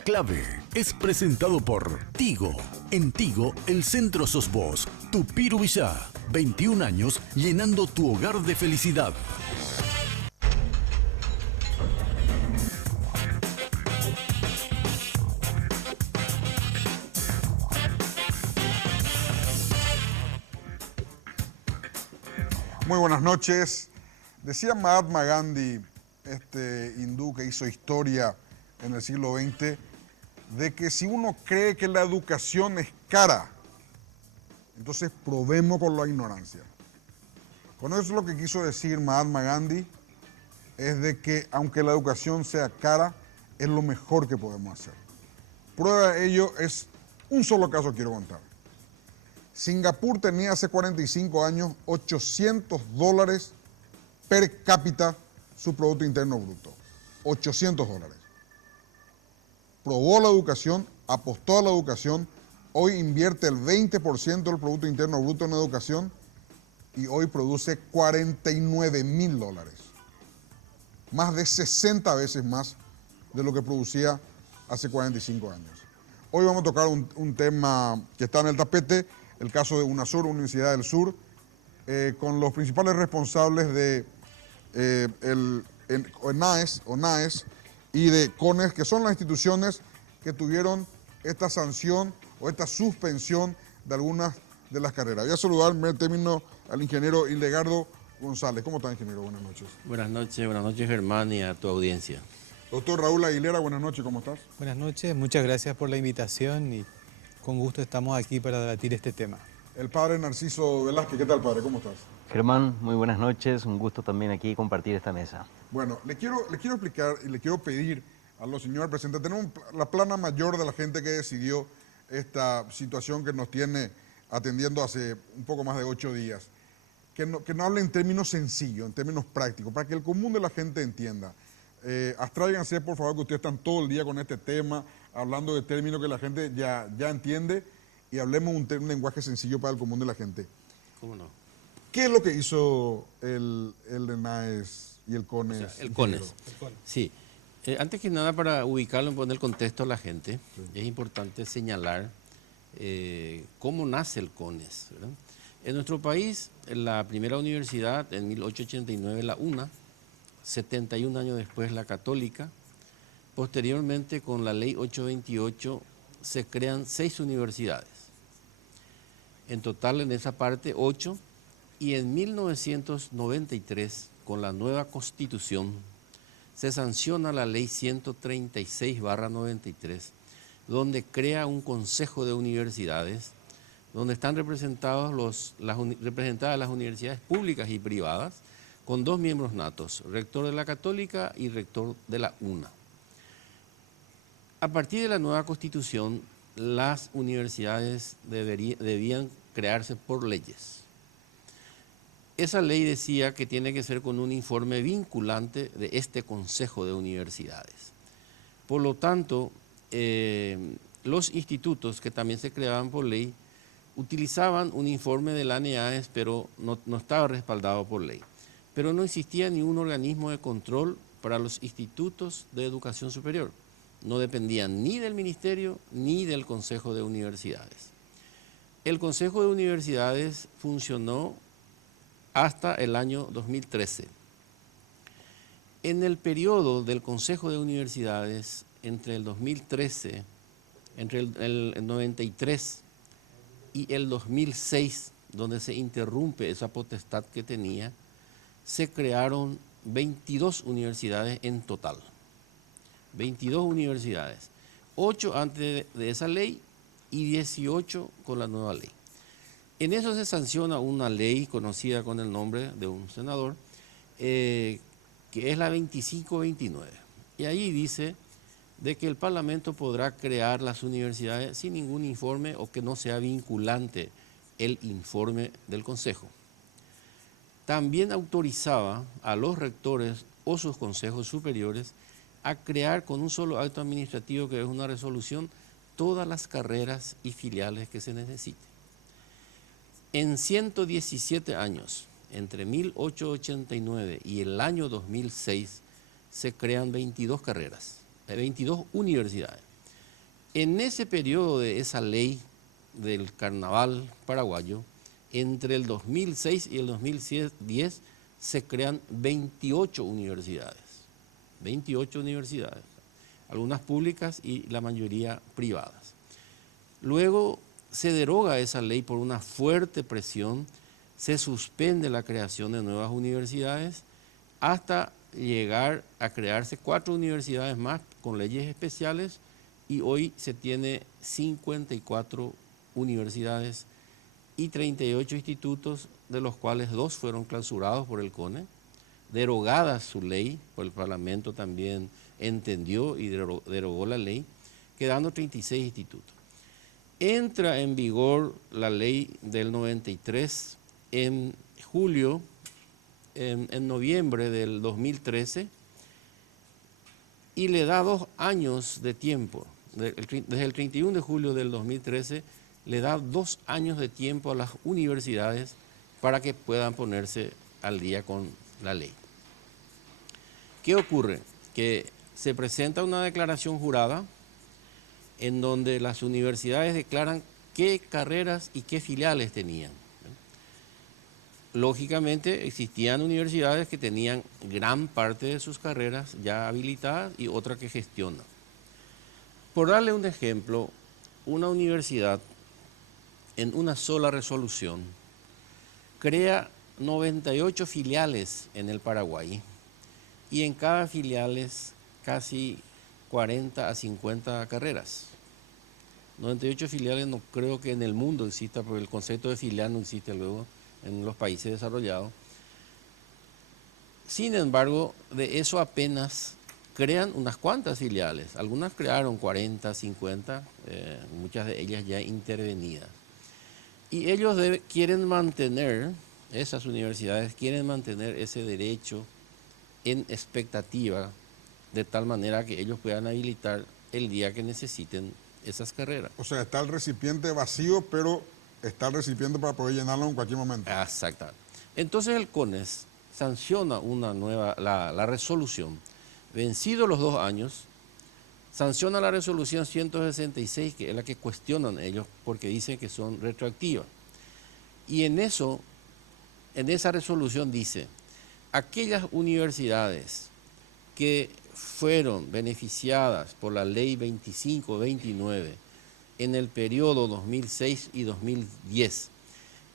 clave es presentado por Tigo. En Tigo, el centro sos vos. Tupiru Villá, 21 años llenando tu hogar de felicidad. Muy buenas noches. Decía Mahatma Gandhi, este hindú que hizo historia en el siglo XX, de que si uno cree que la educación es cara, entonces probemos con la ignorancia. Con eso lo que quiso decir Mahatma Gandhi es de que aunque la educación sea cara, es lo mejor que podemos hacer. Prueba de ello es un solo caso que quiero contar. Singapur tenía hace 45 años $800 per cápita su Producto Interno Bruto. $800. Probó la educación, apostó a la educación, hoy invierte el 20% del Producto Interno Bruto en educación y hoy produce $49.000. Más de 60 veces más de lo que producía hace 45 años. Hoy vamos a tocar un tema que está en el tapete, el caso de UNASUR, Universidad del Sur, con los principales responsables de ONAES y de CONES, que son las instituciones que tuvieron esta sanción o esta suspensión de algunas de las carreras. Voy a saludar en primer término al ingeniero Hildegardo González. ¿Cómo está, ingeniero? Buenas noches. Buenas noches, Germán, y a tu audiencia. Doctor Raúl Aguilera, buenas noches, ¿cómo estás? Buenas noches, muchas gracias por la invitación y con gusto estamos aquí para debatir este tema. El padre Narciso Velázquez, ¿qué tal, padre? ¿Cómo estás? Germán, muy buenas noches, un gusto también aquí compartir esta mesa. Bueno, le quiero explicar y le quiero pedir a los señores presentes, tenemos la plana mayor de la gente que decidió esta situación que nos tiene atendiendo hace un poco más de 8 días, que no hable en términos sencillos, en términos prácticos, para que el común de la gente entienda. Abstráiganse, por favor, que ustedes están todo el día con este tema, hablando de términos que la gente ya entiende, y hablemos un lenguaje sencillo para el común de la gente. ¿Cómo no? ¿Qué es lo que hizo el ENAES y el CONES? O sea, el CONES. Sí. Antes que nada, para ubicarlo y poner el contexto a la gente, es importante señalar cómo nace el CONES, ¿verdad? En nuestro país, la primera universidad, en 1889, la UNA, 71 años después la Católica, posteriormente con la ley 828 se crean 6 universidades. En total en esa parte 8, y en 1993 con la nueva Constitución se sanciona la ley 136/93, donde crea un consejo de universidades donde están representadas las universidades públicas y privadas, con 2 miembros natos, rector de la Católica y rector de la UNA. A partir de la nueva Constitución, las universidades debían crearse por leyes. Esa ley decía que tiene que ser con un informe vinculante de este Consejo de Universidades. Por lo tanto, los institutos que también se creaban por ley utilizaban un informe del ANEAES, pero no estaba respaldado por ley. Pero no existía ni un organismo de control para los institutos de educación superior. No dependían ni del Ministerio ni del Consejo de Universidades. El Consejo de Universidades funcionó hasta el año 2013. En el periodo del Consejo de Universidades, entre el 2013, entre el 93 y el 2006, donde se interrumpe esa potestad que tenía, se crearon 22 universidades en total. 22 universidades, 8 antes de esa ley y 18 con la nueva ley. En eso se sanciona una ley conocida con el nombre de un senador, que es la 2529. Y ahí dice de que el Parlamento podrá crear las universidades sin ningún informe o que no sea vinculante el informe del Consejo. También autorizaba a los rectores o sus consejos superiores a crear con un solo acto administrativo, que es una resolución, todas las carreras y filiales que se necesiten. En 117 años, entre 1889 y el año 2006, se crean 22 carreras, 22 universidades. En ese periodo de esa ley del carnaval paraguayo, entre el 2006 y el 2010 se crean 28 universidades. 28 universidades, algunas públicas y la mayoría privadas. Luego se deroga esa ley por una fuerte presión, se suspende la creación de nuevas universidades hasta llegar a crearse 4 universidades más con leyes especiales y hoy se tiene 54 universidades y 38 institutos, de los cuales 2 fueron clausurados por el CONE, derogada su ley, pues el Parlamento también entendió y derogó la ley, quedando 36 institutos. Entra en vigor la ley del 93 en julio, en noviembre del 2013, y le da 2 años de tiempo. Desde el 31 de julio del 2013 le da 2 años de tiempo a las universidades para que puedan ponerse al día con la ley. ¿Qué ocurre? Que se presenta una declaración jurada en donde las universidades declaran qué carreras y qué filiales tenían. Lógicamente existían universidades que tenían gran parte de sus carreras ya habilitadas y otras que gestionan. Por darle un ejemplo, una universidad en una sola resolución crea 98 filiales en el Paraguay y en cada filial casi 40 a 50 carreras. 98 filiales no creo que en el mundo exista, porque el concepto de filial no existe luego en los países desarrollados. Sin embargo, de eso apenas crean unas cuantas filiales. Algunas crearon 40, 50, muchas de ellas ya intervenidas. Y ellos quieren mantener, esas universidades quieren mantener ese derecho en expectativa, de tal manera que ellos puedan habilitar el día que necesiten esas carreras. O sea, está el recipiente vacío, pero está el recipiente para poder llenarlo en cualquier momento. Exactamente. Entonces el CONES sanciona la resolución, vencidos los 2 años, sanciona la resolución 166, que es la que cuestionan ellos porque dicen que son retroactivas. Y en esa resolución dice, aquellas universidades que fueron beneficiadas por la ley 2529 en el periodo 2006 y 2010,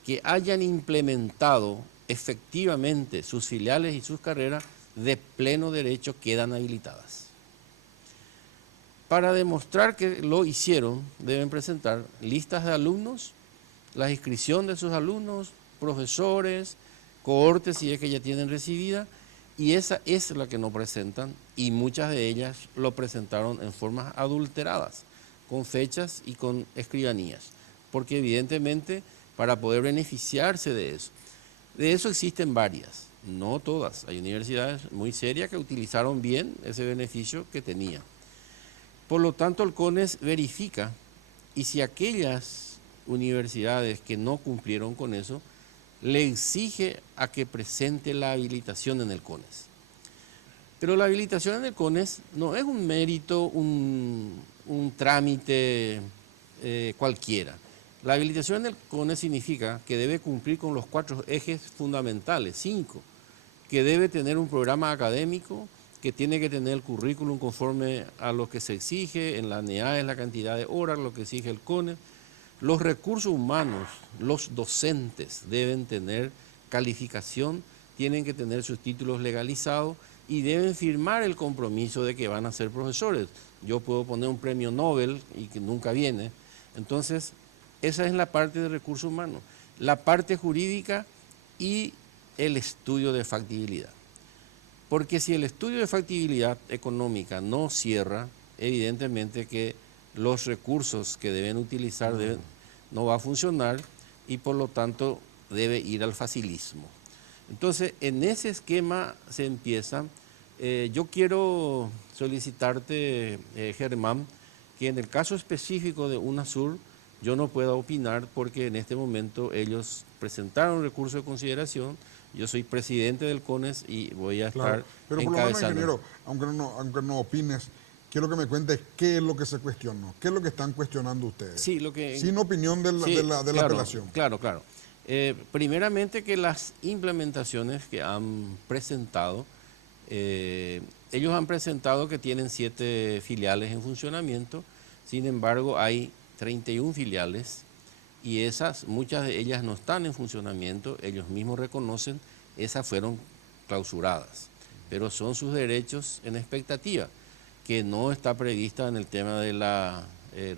que hayan implementado efectivamente sus filiales y sus carreras, de pleno derecho quedan habilitadas. Para demostrar que lo hicieron, deben presentar listas de alumnos, la inscripción de sus alumnos, profesores, cohortes si es que ya tienen recibida, y esa es la que no presentan, y muchas de ellas lo presentaron en formas adulteradas, con fechas y con escribanías, porque evidentemente para poder beneficiarse de eso existen varias, no todas. Hay universidades muy serias que utilizaron bien ese beneficio que tenían. Por lo tanto, el CONES verifica, y si aquellas universidades que no cumplieron con eso, le exige a que presente la habilitación en el CONES. Pero la habilitación en el CONES no es un mérito, un trámite cualquiera. La habilitación en el CONES significa que debe cumplir con los 4 ejes fundamentales, 5, que debe tener un programa académico, que tiene que tener el currículum conforme a lo que se exige en la NEA, es la cantidad de horas, lo que exige el CONES. Los recursos humanos, los docentes deben tener calificación, tienen que tener sus títulos legalizados y deben firmar el compromiso de que van a ser profesores. Yo puedo poner un premio Nobel y que nunca viene. Entonces, esa es la parte de recursos humanos. La parte jurídica y el estudio de factibilidad. Porque si el estudio de factibilidad económica no cierra, evidentemente que los recursos que deben utilizar no va a funcionar y por lo tanto debe ir al facilismo. Entonces, en ese esquema se empieza. Yo quiero solicitarte, Germán, que en el caso específico de UNASUR, yo no puedo opinar porque en este momento ellos presentaron un recurso de consideración. Yo soy presidente del CONES y voy a estar Pero por lo menos, encabezando. ingeniero, aunque no opines, quiero que me cuentes qué es lo que se cuestionó, qué es lo que están cuestionando ustedes. Sí, lo que... Sin opinión de Sí, la claro, apelación. Claro, claro. Primeramente que las implementaciones que han presentado, ellos han presentado que tienen 7 filiales en funcionamiento, sin embargo hay 31 filiales y muchas de ellas no están en funcionamiento, ellos mismos reconocen, esas fueron clausuradas, pero son sus derechos en expectativa, que no está prevista en el tema de la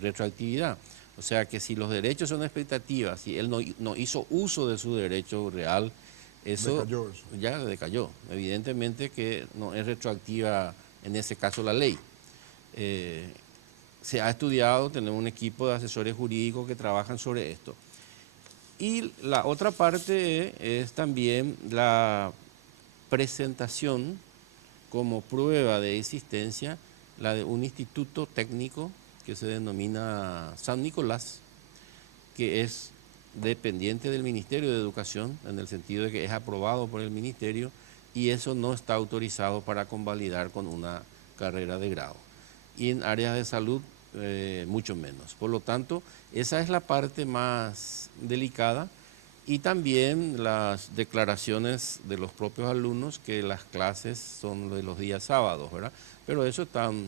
retroactividad. O sea que si los derechos son expectativas, si él no hizo uso de su derecho real, eso ya decayó. Evidentemente que no es retroactiva en ese caso la ley. Se ha estudiado, tenemos un equipo de asesores jurídicos que trabajan sobre esto. Y la otra parte es también la presentación como prueba de existencia, la de un instituto técnico que se denomina San Nicolás, que es dependiente del Ministerio de Educación, en el sentido de que es aprobado por el Ministerio y eso no está autorizado para convalidar con una carrera de grado. Y en áreas de salud, mucho menos. Por lo tanto, esa es la parte más delicada y también las declaraciones de los propios alumnos que las clases son de los días sábados, ¿verdad? Pero eso están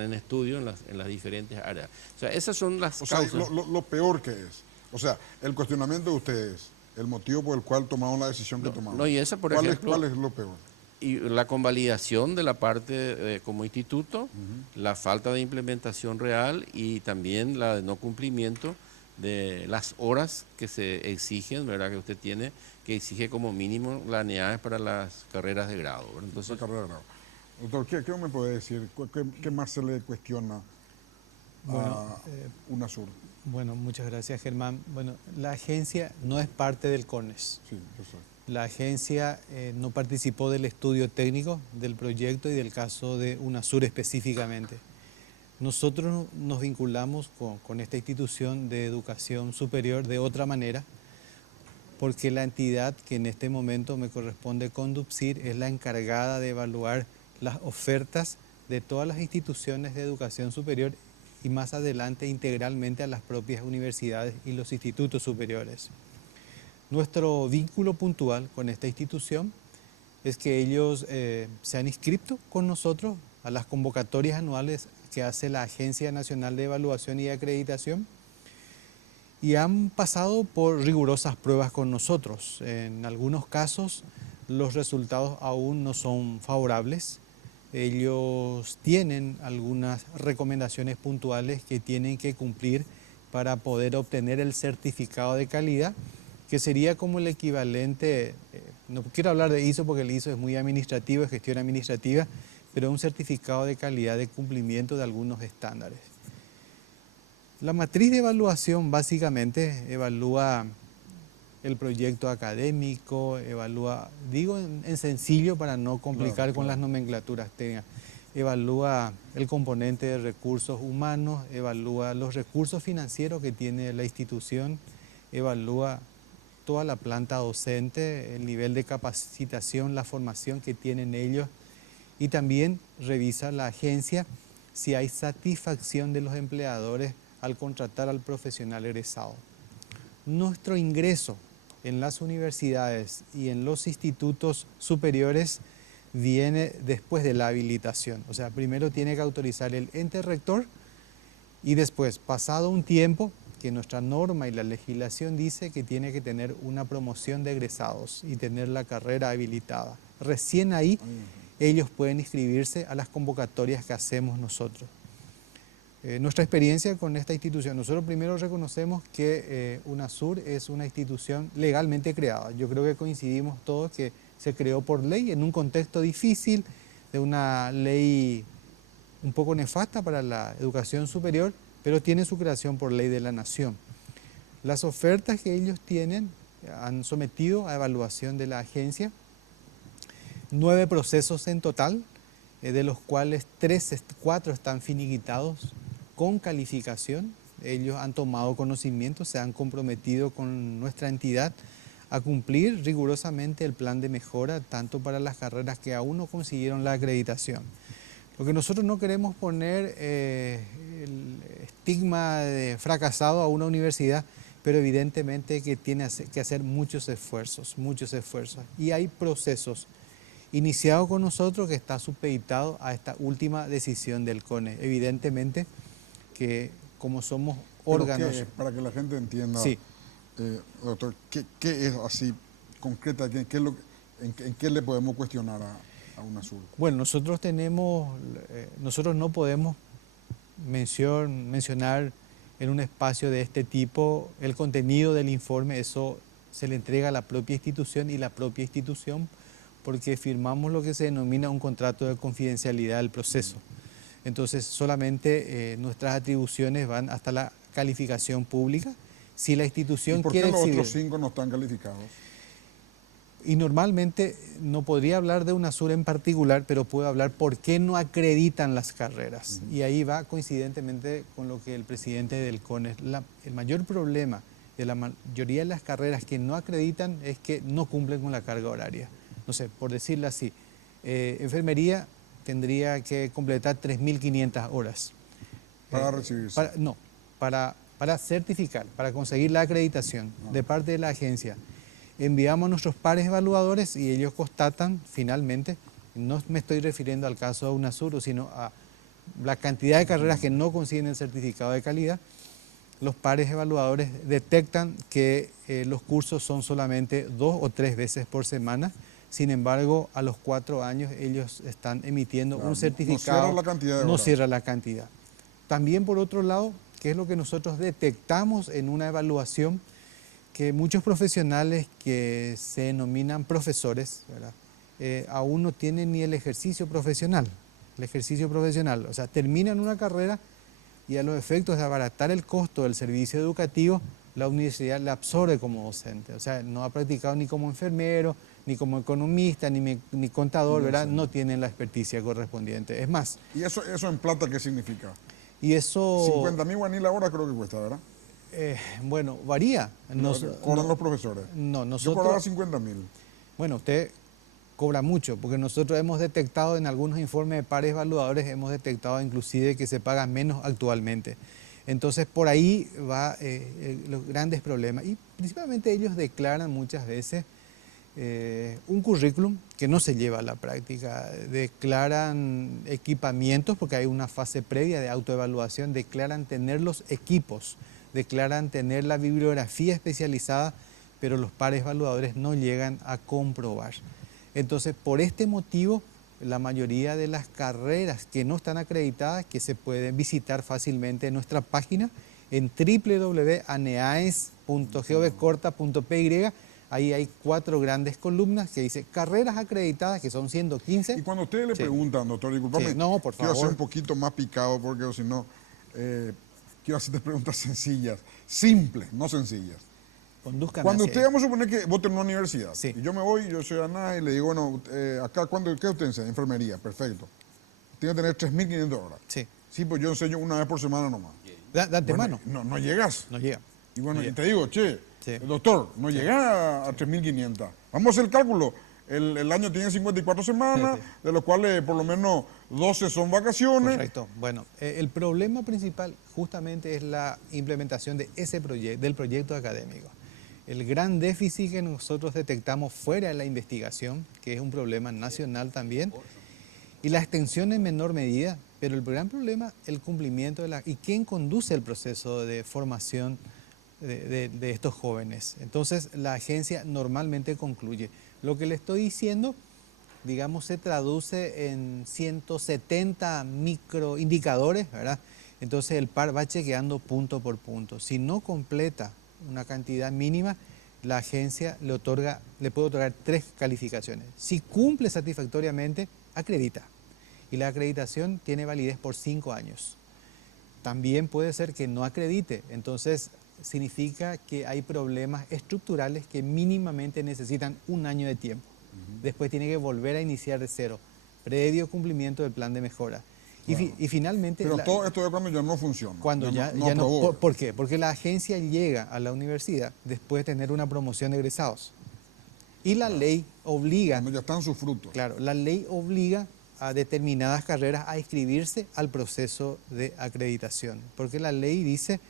en estudio en las diferentes áreas. O sea, esas son las causas. Sea, lo peor que es, o sea, el cuestionamiento de ustedes, el motivo por el cual tomaron la decisión que tomaron. No, y esa, por ejemplo, ¿Cuál es lo peor? Y la convalidación de la parte como instituto, la falta de implementación real y también la de no cumplimiento de las horas que se exigen, ¿verdad? Que usted tiene, que exige como mínimo las unidades para las carreras de grado, ¿verdad? Entonces, carrera de grado. Doctor, ¿qué me puede decir? ¿Qué más se le cuestiona a UNASUR? Bueno, muchas gracias, Germán. Bueno, la agencia no es parte del CONES. Sí, yo sé. La agencia no participó del estudio técnico del proyecto y del caso de UNASUR específicamente. Nosotros nos vinculamos con esta institución de educación superior de otra manera, porque la entidad que en este momento me corresponde conducir es la encargada de evaluar las ofertas de todas las instituciones de educación superior y más adelante integralmente a las propias universidades y los institutos superiores. Nuestro vínculo puntual con esta institución es que ellos se han inscrito con nosotros a las convocatorias anuales que hace la Agencia Nacional de Evaluación y Acreditación y han pasado por rigurosas pruebas con nosotros. En algunos casos los resultados aún no son favorables. Ellos tienen algunas recomendaciones puntuales que tienen que cumplir para poder obtener el certificado de calidad, que sería como el equivalente, no quiero hablar de ISO porque el ISO es muy administrativo, es gestión administrativa, pero un certificado de calidad de cumplimiento de algunos estándares. La matriz de evaluación básicamente evalúa el proyecto académico, evalúa, digo en sencillo para no complicar con las nomenclaturas técnicas, evalúa el componente de recursos humanos, evalúa los recursos financieros que tiene la institución, evalúa toda la planta docente, el nivel de capacitación, la formación que tienen ellos y también revisa la agencia si hay satisfacción de los empleadores al contratar al profesional egresado. Nuestro ingreso en las universidades y en los institutos superiores viene después de la habilitación. O sea, primero tiene que autorizar el ente rector y después, pasado un tiempo, que nuestra norma y la legislación dice que tiene que tener una promoción de egresados y tener la carrera habilitada. Recién ahí ellos pueden inscribirse a las convocatorias que hacemos nosotros. Nuestra experiencia con esta institución, nosotros primero reconocemos que UNASUR es una institución legalmente creada. Yo creo que coincidimos todos que se creó por ley en un contexto difícil, de una ley un poco nefasta para la educación superior, pero tiene su creación por ley de la nación. Las ofertas que ellos tienen han sometido a evaluación de la agencia 9 procesos en total, de los cuales 4 están finiquitados con calificación. Ellos han tomado conocimiento, se han comprometido con nuestra entidad a cumplir rigurosamente el plan de mejora, tanto para las carreras que aún no consiguieron la acreditación. Porque nosotros no queremos poner el estigma de fracasado a una universidad, pero evidentemente que tiene que hacer muchos esfuerzos. Y hay procesos iniciados con nosotros que está supeditado a esta última decisión del CONE. Evidentemente que como somos órganos... ¿Qué es? Para que la gente entienda, Sí. Doctor, ¿qué es así concreta? ¿En qué le podemos cuestionar a UNASUR? Bueno, nosotros no podemos mencionar en un espacio de este tipo el contenido del informe. Eso se le entrega a la propia institución y la propia institución, porque firmamos lo que se denomina un contrato de confidencialidad del proceso. Entonces, solamente nuestras atribuciones van hasta la calificación pública. Si la institución ¿Y por quiere qué los exhibir, otros 5 no están calificados? y normalmente no podría hablar de UNASUR en particular, pero puedo hablar por qué no acreditan las carreras. Y ahí va coincidentemente con lo que el presidente del CONE. El mayor problema de la mayoría de las carreras que no acreditan es que no cumplen con la carga horaria. No sé, por decirlo así, enfermería tendría que completar 3.500 horas. Para recibirse. Para certificar, para conseguir la acreditación de parte de la agencia. Enviamos a nuestros pares evaluadores y ellos constatan finalmente, no me estoy refiriendo al caso de UNASUR, sino a la cantidad de carreras que no consiguen el certificado de calidad. Los pares evaluadores detectan que los cursos son solamente 2 o 3 veces por semana. Sin embargo, a los 4 años ellos están emitiendo un certificado. No cierra la cantidad de no horas. cierra la cantidad. También, por otro lado, que es lo que nosotros detectamos en una evaluación, que muchos profesionales que se denominan profesores, ¿verdad? Aún no tienen ni el ejercicio profesional. O sea, terminan una carrera y a los efectos de abaratar el costo del servicio educativo, la universidad le absorbe como docente. O sea, no ha practicado ni como enfermero, ni como economista, ni contador, ¿verdad? No tienen la experticia correspondiente. Es más... ¿Y eso en plata qué significa? Y eso... 50.000 guanil la hora creo que cuesta, ¿verdad? Bueno, varía. ¿Cobran los profesores? No, Yo nosotros... cobraba 50.000. Bueno, usted cobra mucho, porque nosotros hemos detectado en algunos informes de pares evaluadores, hemos detectado inclusive que se paga menos actualmente. Entonces, por ahí va los grandes problemas. Y principalmente ellos declaran muchas veces un currículum que no se lleva a la práctica. Declaran equipamientos, porque hay una fase previa de autoevaluación, declaran tener los equipos, declaran tener la bibliografía especializada, pero los pares evaluadores no llegan a comprobar. Entonces, por este motivo, la mayoría de las carreras que no están acreditadas, que se pueden visitar fácilmente en nuestra página, en www.aneaes.govcorta.py, ahí hay 4 grandes columnas que dice carreras acreditadas, que son 115. Y cuando ustedes le preguntan, doctor, disculpame, Sí, no, por quiero favor. ser un poquito más picado porque si no, quiero hacerte preguntas sencillas, simples, no sencillas. Condúzcame Cuando hacia usted, ahí. vamos a suponer que vote en una universidad, Sí. y yo me voy, yo soy Ana y le digo, bueno, acá, ¿qué usted enseña? Enfermería, perfecto. Tiene que tener 3.500 horas. Sí. Sí, pues yo enseño una vez por semana nomás. De antemano. Bueno, no llegas. No llega. Y bueno, No y llega. te digo, che, Sí. doctor, no llega a 3.500. Vamos a hacer el cálculo. El año tiene 54 semanas, Sí. de los cuales por lo menos 12 son vacaciones. Correcto. Bueno, el problema principal justamente es la implementación de del proyecto académico. El gran déficit que nosotros detectamos fuera de la investigación, que es un problema nacional también, y la extensión en menor medida, pero el gran problema, el cumplimiento y quién conduce el proceso de formación de estos jóvenes. Entonces, la agencia normalmente concluye. Lo que le estoy diciendo, digamos, se traduce en 170 microindicadores, ¿verdad? Entonces, el par va chequeando punto por punto. Si no completa una cantidad mínima, la agencia le puede otorgar 3 calificaciones. Si cumple satisfactoriamente, acredita. Y la acreditación tiene validez por 5 años. También puede ser que no acredite. Entonces, significa que hay problemas estructurales que mínimamente necesitan 1 año de tiempo. Después tiene que volver a iniciar de cero, previo cumplimiento del plan de mejora. Y finalmente... Pero todo esto es cuando ya no funciona. Cuando ya no. aprobó. ¿Por qué? Porque la agencia llega a la universidad después de tener una promoción de egresados. Y la ley obliga... Cuando ya están sus frutos. Claro, la ley obliga a determinadas carreras a inscribirse al proceso de acreditación, porque la ley dice,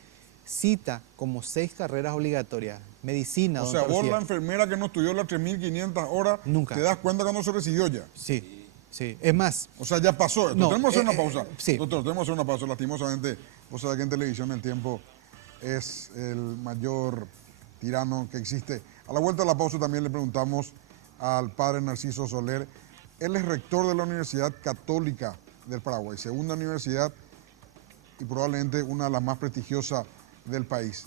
cita como 6 carreras obligatorias, medicina, O sea, vos odontología. la enfermera que no estudió las 3.500 horas, Nunca. te das cuenta cuando se recibió ya. Sí, sí, es más, O sea, ya pasó esto. No, Tenemos que hacer una pausa. sí. Doctor, tenemos que hacer una pausa. Lastimosamente, vos sabés que en televisión el tiempo es el mayor tirano que existe. A la vuelta de la pausa también le preguntamos al padre Narciso Soler. Él es rector de la Universidad Católica del Paraguay, segunda universidad y probablemente una de las más prestigiosas del país.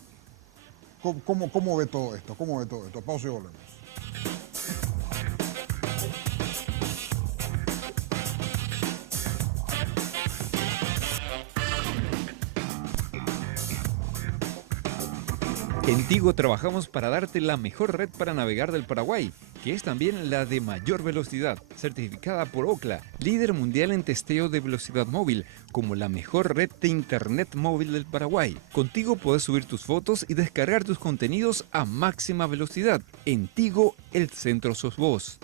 ¿Cómo ve todo esto? ¿Cómo ve todo esto? Pausa y volvemos. En Tigo trabajamos para darte la mejor red para navegar del Paraguay, que es también la de mayor velocidad, certificada por Ookla, líder mundial en testeo de velocidad móvil, como la mejor red de internet móvil del Paraguay. Contigo puedes subir tus fotos y descargar tus contenidos a máxima velocidad. En Tigo, el centro sos vos.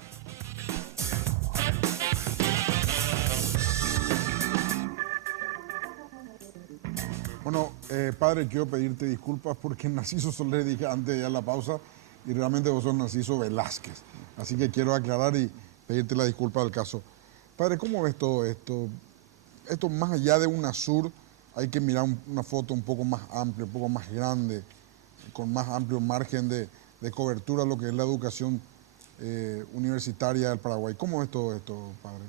Bueno, padre, quiero pedirte disculpas porque Narciso Soler dije antes de la pausa y realmente vos sos Narciso Velázquez. Así que quiero aclarar y pedirte la disculpa del caso. Padre, ¿cómo ves todo esto? Esto más allá de UNASUR, hay que mirar una foto un poco más amplia, un poco más grande, con más amplio margen de cobertura a lo que es la educación universitaria del Paraguay. ¿Cómo ves todo esto, padre?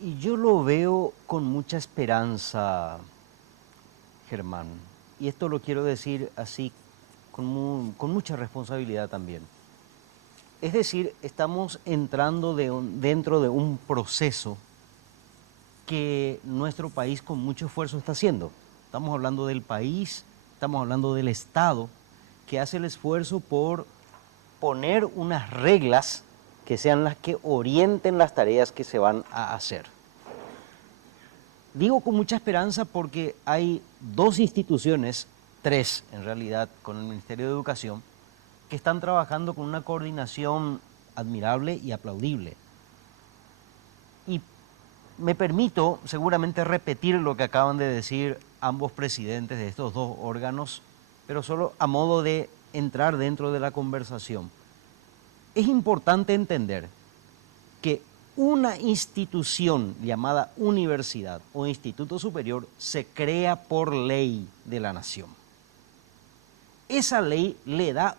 Y yo lo veo con mucha esperanza, Germán. Y esto lo quiero decir así, con mucha responsabilidad también. Es decir, estamos entrando dentro de un proceso que nuestro país con mucho esfuerzo está haciendo. Estamos hablando del país, estamos hablando del Estado, que hace el esfuerzo por poner unas reglas que sean las que orienten las tareas que se van a hacer. Digo con mucha esperanza porque hay 2 instituciones, 3 en realidad, con el Ministerio de Educación, que están trabajando con una coordinación admirable y aplaudible. Y me permito seguramente repetir lo que acaban de decir ambos presidentes de estos 2 órganos, pero solo a modo de entrar dentro de la conversación. Es importante entender que una institución llamada universidad o instituto superior se crea por ley de la nación. Esa ley le da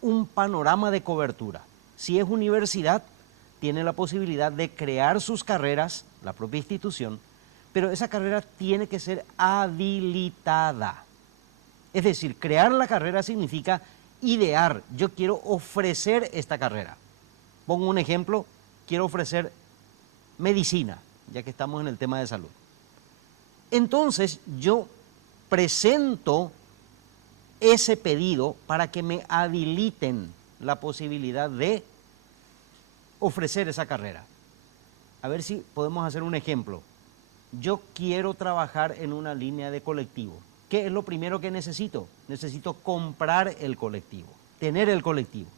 un panorama de cobertura. Si es universidad, tiene la posibilidad de crear sus carreras, la propia institución, pero esa carrera tiene que ser habilitada. Es decir, crear la carrera significa idear. Yo quiero ofrecer esta carrera. Pongo un ejemplo, quiero ofrecer medicina, ya que estamos en el tema de salud. Entonces yo presento ese pedido para que me habiliten la posibilidad de ofrecer esa carrera. A ver si podemos hacer un ejemplo. Yo quiero trabajar en una línea de colectivo. ¿Qué es lo primero que necesito? Necesito comprar el colectivo, tener el colectivo.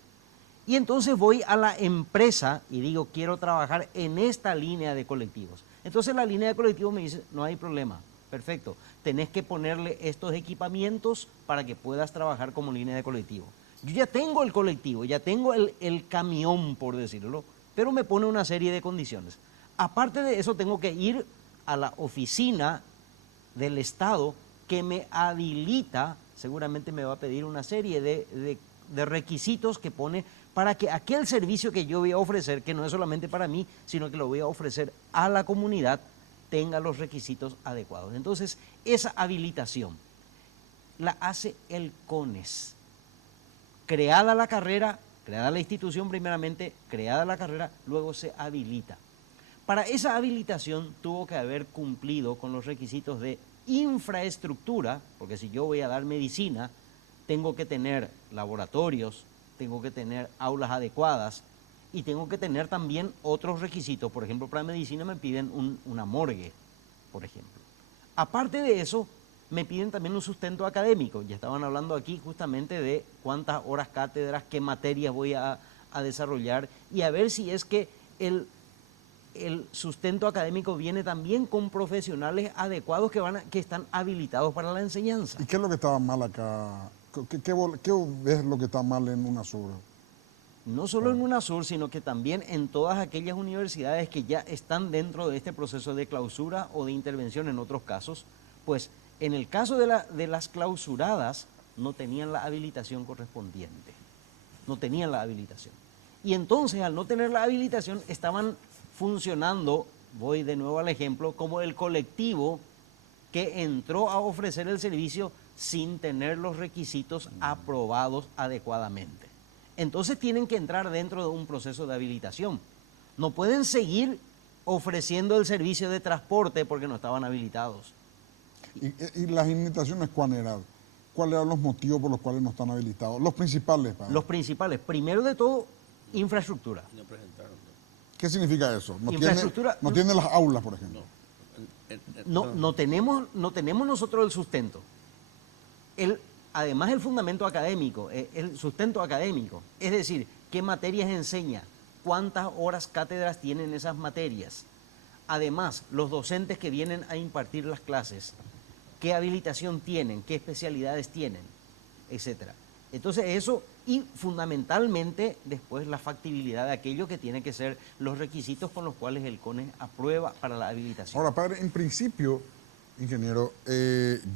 Y entonces voy a la empresa y digo, quiero trabajar en esta línea de colectivos. Entonces la línea de colectivos me dice, no hay problema, perfecto. Tenés que ponerle estos equipamientos para que puedas trabajar como línea de colectivo. Yo ya tengo el colectivo, ya tengo el camión, por decirlo, pero me pone una serie de condiciones. Aparte de eso, tengo que ir a la oficina del Estado que me habilita, seguramente me va a pedir una serie de requisitos que pone para que aquel servicio que yo voy a ofrecer, que no es solamente para mí, sino que lo voy a ofrecer a la comunidad, tenga los requisitos adecuados. Entonces, esa habilitación la hace el CONES. Creada la carrera, creada la institución primeramente, creada la carrera, luego se habilita. Para esa habilitación tuvo que haber cumplido con los requisitos de infraestructura, porque si yo voy a dar medicina, tengo que tener laboratorios, tengo que tener aulas adecuadas y tengo que tener también otros requisitos. Por ejemplo, para medicina me piden una morgue, por ejemplo. Aparte de eso, me piden también un sustento académico. Ya estaban hablando aquí justamente de cuántas horas cátedras, qué materias voy a desarrollar y a ver si es que el sustento académico viene también con profesionales adecuados que están habilitados para la enseñanza. ¿Y qué es lo que estaba mal acá? ¿Qué es lo que está mal en UNASUR? No solo en UNASUR, sino que también en todas aquellas universidades que ya están dentro de este proceso de clausura o de intervención en otros casos, pues en el caso de las clausuradas no tenían la habilitación correspondiente, no tenían la habilitación. Y entonces al no tener la habilitación estaban funcionando, voy de nuevo al ejemplo, como el colectivo que entró a ofrecer el servicio sin tener los requisitos aprobados adecuadamente. Entonces tienen que entrar dentro de un proceso de habilitación. No pueden seguir ofreciendo el servicio de transporte porque no estaban habilitados. ¿Y las limitaciones cuáles eran? ¿Cuáles eran los motivos por los cuales no están habilitados? Los principales, padre. Los principales, primero de todo, infraestructura. ¿Qué significa eso? Infraestructura. No tiene las aulas, por ejemplo. No tenemos nosotros el sustento. Además el fundamento académico, el sustento académico, es decir, qué materias enseña, cuántas horas cátedras tienen esas materias. Además, los docentes que vienen a impartir las clases, qué habilitación tienen, qué especialidades tienen, etcétera. Entonces eso, y fundamentalmente después la factibilidad de aquello que tiene que ser los requisitos con los cuales el CONES aprueba para la habilitación. Ahora, padre, en principio, ingeniero,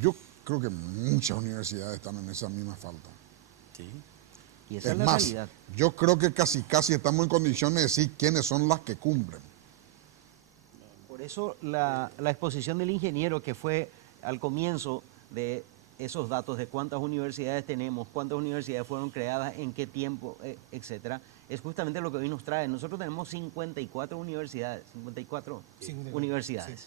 yo creo que muchas universidades están en esa misma falta. Sí. Y esa Es es la más, realidad. yo creo que casi estamos en condiciones de decir quiénes son las que cumplen. Por eso la exposición del ingeniero que fue al comienzo de esos datos de cuántas universidades tenemos, cuántas universidades fueron creadas, en qué tiempo, etcétera, es justamente lo que hoy nos trae. Nosotros tenemos 54 universidades, 54 universidades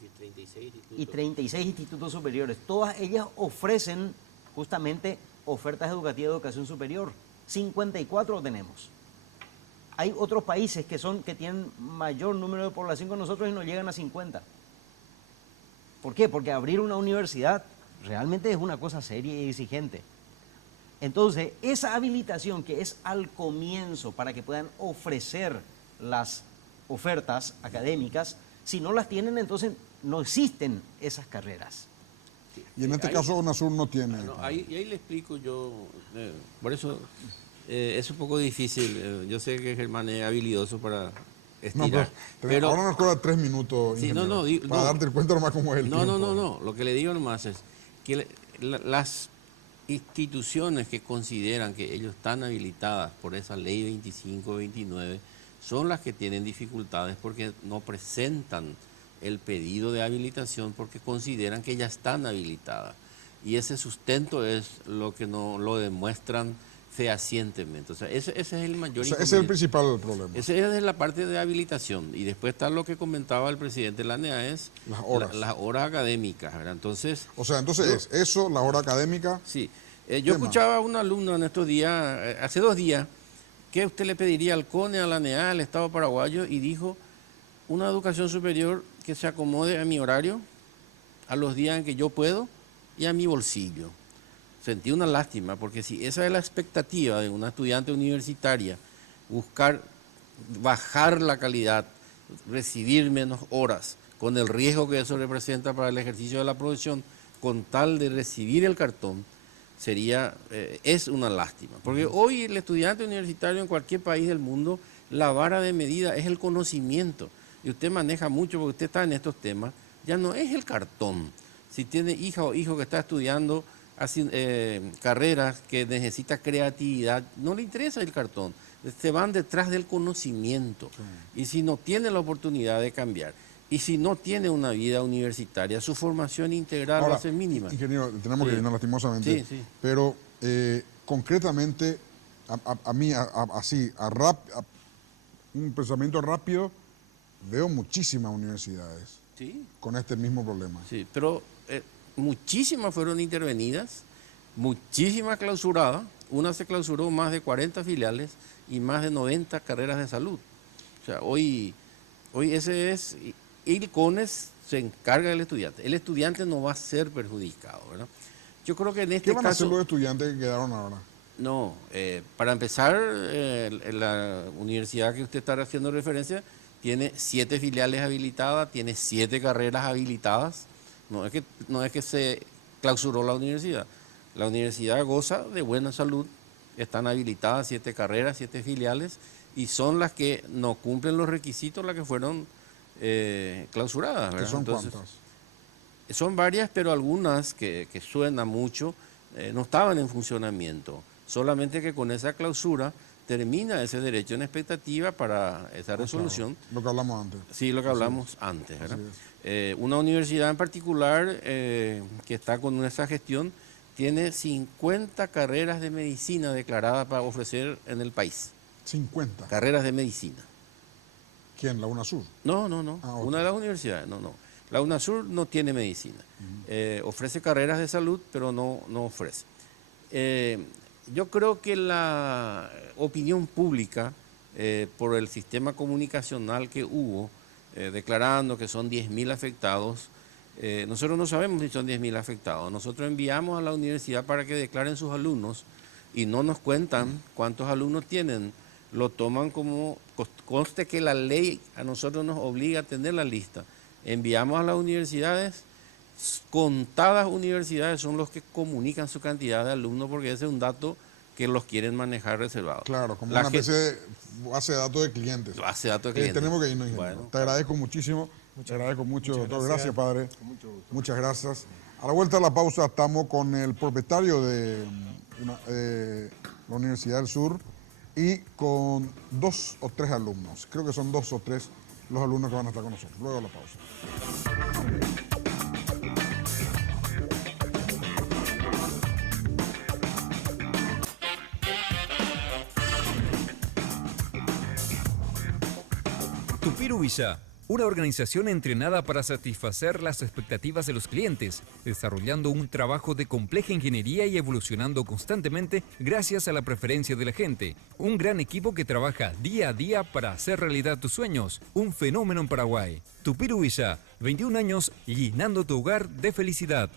y 36 institutos superiores. Todas ellas ofrecen justamente ofertas educativas de educación superior. 54 tenemos. Hay otros países que tienen mayor número de población que nosotros y no llegan a 50. ¿Por qué? Porque abrir una universidad realmente es una cosa seria y exigente. Entonces, esa habilitación que es al comienzo para que puedan ofrecer las ofertas académicas, si no las tienen, entonces no existen esas carreras. Y en este caso UNASUR no tiene. Ahí le explico yo, por eso es un poco difícil. Yo sé que Germán es habilidoso para estirar. Pero ahora nos queda 3 minutos, sí, para darte el cuento nomás como es el tiempo. No. Lo que le digo nomás es que las instituciones que consideran que ellos están habilitadas por esa ley 25-29 son las que tienen dificultades porque no presentan el pedido de habilitación porque consideran que ya están habilitadas. Y ese sustento es lo que no lo demuestran fehacientemente. O sea, ese es el mayor ese es el principal problema. Esa es la parte de habilitación. Y después está lo que comentaba el presidente de la ANEAES, las horas académicas, ¿verdad? Entonces, es eso, la hora académica. Sí. Yo escuchaba a un alumno en estos días, hace 2 días, que usted le pediría al CONE, a la ANEA, al Estado paraguayo, y dijo, una educación superior que se acomode a mi horario, a los días en que yo puedo y a mi bolsillo. Sentí una lástima, porque si esa es la expectativa de una estudiante universitaria, buscar bajar la calidad, recibir menos horas, con el riesgo que eso representa para el ejercicio de la profesión, con tal de recibir el cartón, es una lástima. Porque hoy el estudiante universitario en cualquier país del mundo, la vara de medida es el conocimiento. Y usted maneja mucho, porque usted está en estos temas, ya no es el cartón. Si tiene hija o hijo que está estudiando carreras que necesita creatividad, no le interesa el cartón, se van detrás del conocimiento. Y si no tiene la oportunidad de cambiar, y si no tiene una vida universitaria, su formación integral va a ser mínima. Ingeniero, tenemos que irnos lastimosamente, pero concretamente, a mí, un pensamiento rápido, veo muchísimas universidades con este mismo problema. Sí, pero muchísimas fueron intervenidas, muchísimas clausuradas. Una se clausuró más de 40 filiales y más de 90 carreras de salud. O sea, hoy ese es... Y el CONES se encarga del estudiante. El estudiante no va a ser perjudicado, ¿verdad? Yo creo que en este caso... ¿Qué van a hacer los estudiantes que quedaron ahora? No, para empezar, la universidad que usted está haciendo referencia tiene 7 filiales habilitadas, tiene 7 carreras habilitadas. No es que se clausuró la universidad. La universidad goza de buena salud, están habilitadas 7 carreras, 7 filiales, y son las que no cumplen los requisitos, las que fueron clausuradas, ¿Que ¿verdad? son Entonces, cuántas? son varias, pero algunas que suenan mucho no estaban en funcionamiento. Solamente que con esa clausura termina ese derecho en expectativa para esa resolución. Claro, lo que hablamos antes. Sí, lo que hablamos antes, ¿verdad? Así Una universidad en particular que está con nuestra gestión tiene 50 carreras de medicina declaradas para ofrecer en el país. 50. Carreras de medicina. ¿Quién? ¿La UNASUR? No. Ah, Una de las universidades, no. La UNASUR no tiene medicina. Ofrece carreras de salud, pero no ofrece. Yo creo que la opinión pública, por el sistema comunicacional que hubo, declarando que son 10.000 afectados, nosotros no sabemos si son 10.000 afectados. Nosotros enviamos a la universidad para que declaren sus alumnos y no nos cuentan cuántos alumnos tienen. Lo toman como, conste que la ley a nosotros nos obliga a tener la lista. Enviamos a las universidades, contadas universidades son los que comunican su cantidad de alumnos, porque ese es un dato que los quieren manejar reservado. Claro, como La una especie de base de datos de clientes. Base de datos de clientes. Tenemos que irnos. Bueno. Te agradezco muchísimo. Te agradezco mucho, doctor. Gracias, padre. Muchas gracias. A la vuelta de la pausa estamos con el propietario de la Universidad del Sur y con 2 o 3 alumnos. Creo que son 2 o 3 los alumnos que van a estar con nosotros. Luego de la pausa. Tupiru Villa, una organización entrenada para satisfacer las expectativas de los clientes, desarrollando un trabajo de compleja ingeniería y evolucionando constantemente gracias a la preferencia de la gente. Un gran equipo que trabaja día a día para hacer realidad tus sueños. Un fenómeno en Paraguay. Tupiru Villa, 21 años llenando tu hogar de felicidad.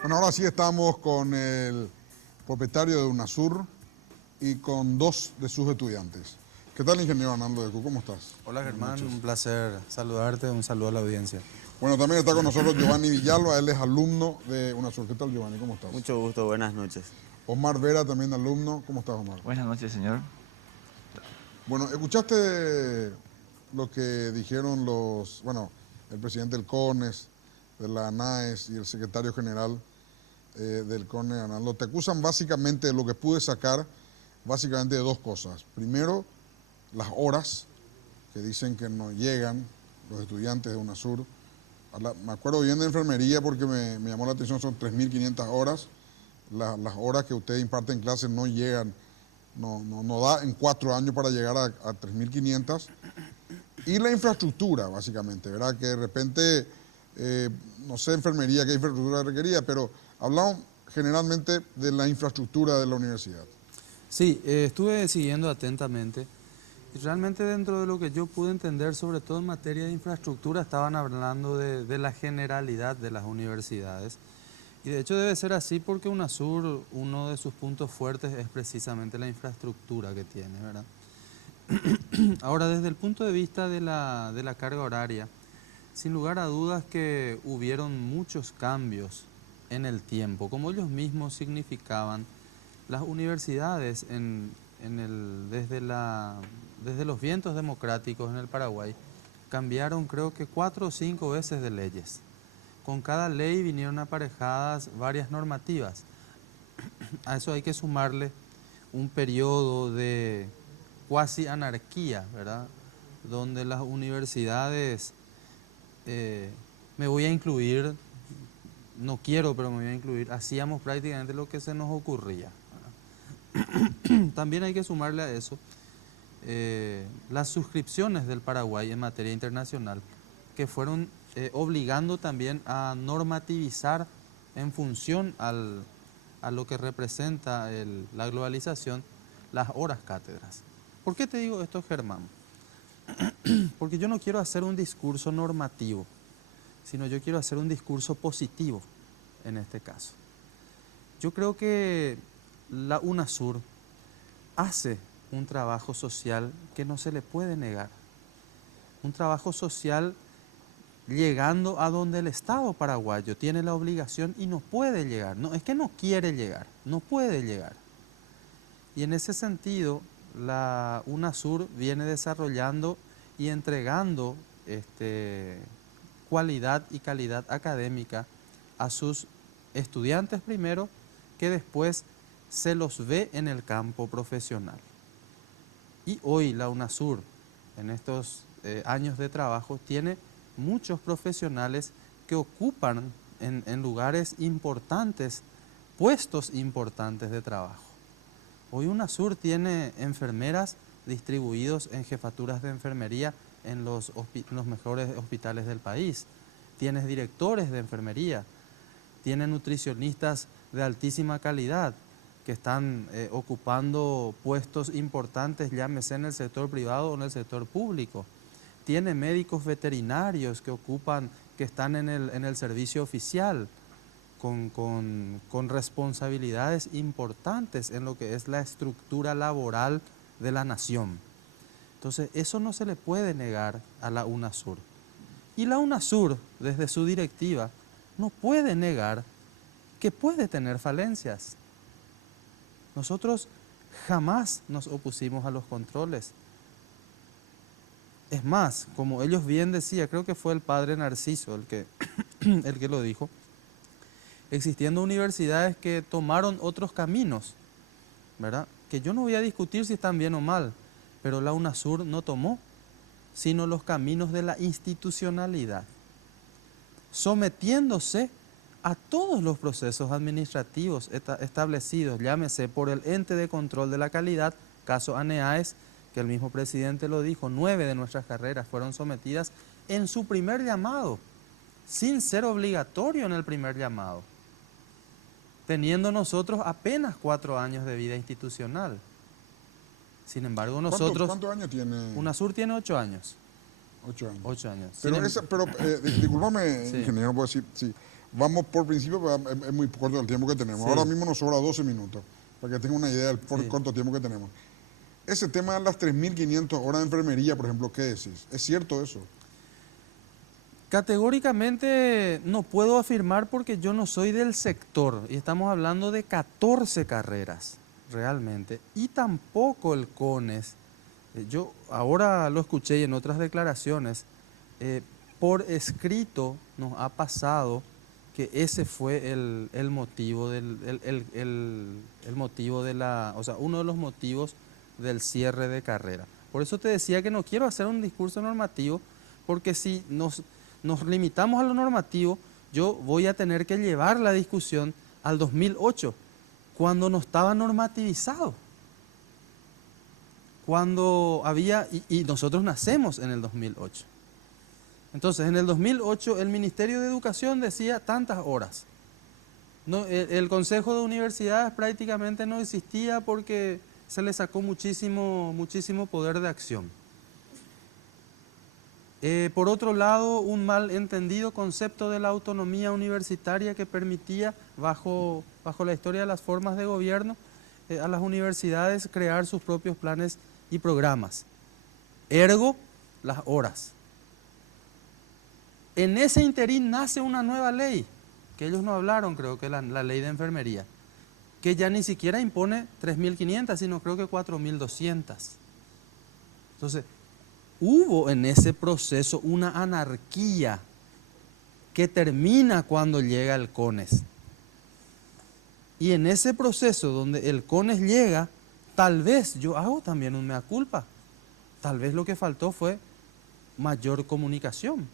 Bueno, ahora sí estamos con el propietario de UNASUR y con 2 de sus estudiantes. ¿Qué tal, ingeniero Arnaldo Decu? ¿Cómo estás? Hola Germán, un placer saludarte, un saludo a la audiencia. Bueno, también está con nosotros Giovanni Villalba, él es alumno de UNASUR. ¿Qué tal, Giovanni? ¿Cómo estás? Mucho gusto, buenas noches. Omar Vera, también alumno. ¿Cómo estás, Omar? Buenas noches, señor. Bueno, ¿escuchaste lo que dijeron el presidente del CONES, de la ANAES y el secretario general del CONES, Arnaldo? Te acusan básicamente, lo que pude sacar, básicamente de 2 cosas. Primero, las horas, que dicen que no llegan los estudiantes de UNASUR. Me acuerdo bien de enfermería porque me llamó la atención, son 3.500 horas. Las horas que usted imparte en clase no llegan, no da en 4 años para llegar a 3.500. Y la infraestructura, básicamente, ¿verdad? Que de repente, no sé enfermería, qué infraestructura requería, pero hablamos generalmente de la infraestructura de la universidad. Sí, estuve siguiendo atentamente y realmente dentro de lo que yo pude entender, sobre todo en materia de infraestructura, estaban hablando de la generalidad de las universidades. Y de hecho debe ser así porque UNASUR, uno de sus puntos fuertes es precisamente la infraestructura que tiene, ¿verdad? Ahora, desde el punto de vista de la carga horaria, sin lugar a dudas que hubieron muchos cambios en el tiempo, como ellos mismos significaban. Las universidades desde los vientos democráticos en el Paraguay cambiaron creo que 4 o 5 veces de leyes. Con cada ley vinieron aparejadas varias normativas. A eso hay que sumarle un periodo de cuasi anarquía, ¿verdad? Donde las universidades, me voy a incluir, no quiero, pero me voy a incluir, hacíamos prácticamente lo que se nos ocurría. También hay que sumarle a eso las suscripciones del Paraguay en materia internacional, que fueron obligando también a normativizar en función a lo que representa la globalización, las horas cátedras. ¿Por qué te digo esto, Germán? Porque yo no quiero hacer un discurso normativo, sino yo quiero hacer un discurso positivo en este caso. Yo creo que la UNASUR hace un trabajo social que no se le puede negar. Un trabajo social llegando a donde el Estado paraguayo tiene la obligación y no puede llegar. No, es que no quiere llegar, no puede llegar. Y en ese sentido, la UNASUR viene desarrollando y entregando cualidad y calidad académica a sus estudiantes primero, que después se los ve en el campo profesional. Y hoy la UNASUR, en estos años de trabajo, tiene muchos profesionales que ocupan en lugares importantes, puestos importantes de trabajo. Hoy UNASUR tiene enfermeras distribuidos en jefaturas de enfermería en los mejores hospitales del país. Tienes directores de enfermería, tiene nutricionistas de altísima calidad que están ocupando puestos importantes, llámese en el sector privado o en el sector público. Tiene médicos veterinarios que están en el servicio oficial, con responsabilidades importantes en lo que es la estructura laboral de la nación. Entonces, eso no se le puede negar a la UNASUR. Y la UNASUR, desde su directiva, no puede negar que puede tener falencias. Nosotros jamás nos opusimos a los controles. Es más, como ellos bien decían, creo que fue el padre Narciso el que lo dijo, existiendo universidades que tomaron otros caminos, ¿verdad? Que yo no voy a discutir si están bien o mal, pero la UNASUR no tomó, sino los caminos de la institucionalidad, sometiéndose a todos los procesos administrativos establecidos, llámese por el ente de control de la calidad, caso ANEAES, que el mismo presidente lo dijo, 9 de nuestras carreras fueron sometidas en su primer llamado, sin ser obligatorio en el primer llamado, teniendo nosotros apenas 4 años de vida institucional. Sin embargo, nosotros... ¿Cuántos años tiene? UNASUR tiene 8 años. 8 años. 8 años. Pero, discúlpame, Sí. ingeniero, puedo decir, sí, vamos por principio, es muy corto el tiempo que tenemos. Sí. Ahora mismo nos sobra 12 minutos, para que tenga una idea del Sí. corto tiempo que tenemos. Ese tema de las 3.500 horas de enfermería, por ejemplo, ¿qué decís? ¿Es cierto eso? Categóricamente no puedo afirmar porque yo no soy del sector y estamos hablando de 14 carreras realmente, y tampoco el CONES. Yo ahora lo escuché y en otras declaraciones, por escrito nos ha pasado que ese fue el motivo uno de los motivos del cierre de carrera. Por eso te decía que no quiero hacer un discurso normativo, porque si nos limitamos a lo normativo, yo voy a tener que llevar la discusión al 2008, cuando no estaba normativizado. Cuando había, y nosotros nacemos en el 2008. Entonces, en el 2008 el Ministerio de Educación decía tantas horas. No, el Consejo de Universidades prácticamente no existía porque se le sacó muchísimo poder de acción. Por otro lado, un mal entendido concepto de la autonomía universitaria que permitía, bajo la historia de las formas de gobierno, a las universidades crear sus propios planes y programas. Ergo, las horas. En ese interín nace una nueva ley, que ellos no hablaron, creo que la ley de enfermería, que ya ni siquiera impone 3.500, sino creo que 4.200. Entonces, hubo en ese proceso una anarquía que termina cuando llega el CONES. Y en ese proceso donde el CONES llega, tal vez yo hago también un mea culpa. Tal vez lo que faltó fue mayor comunicación.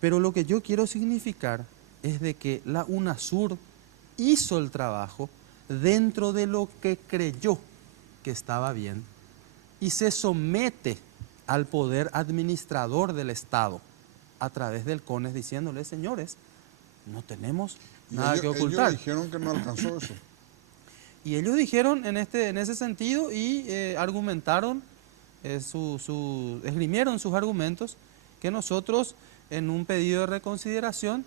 Pero lo que yo quiero significar es de que la UNASUR hizo el trabajo dentro de lo que creyó que estaba bien y se somete al poder administrador del Estado a través del CONES diciéndole, señores, no tenemos nada que ocultar. Ellos dijeron que no alcanzó eso. Y ellos dijeron en ese sentido y argumentaron, esgrimieron sus argumentos, que nosotros en un pedido de reconsideración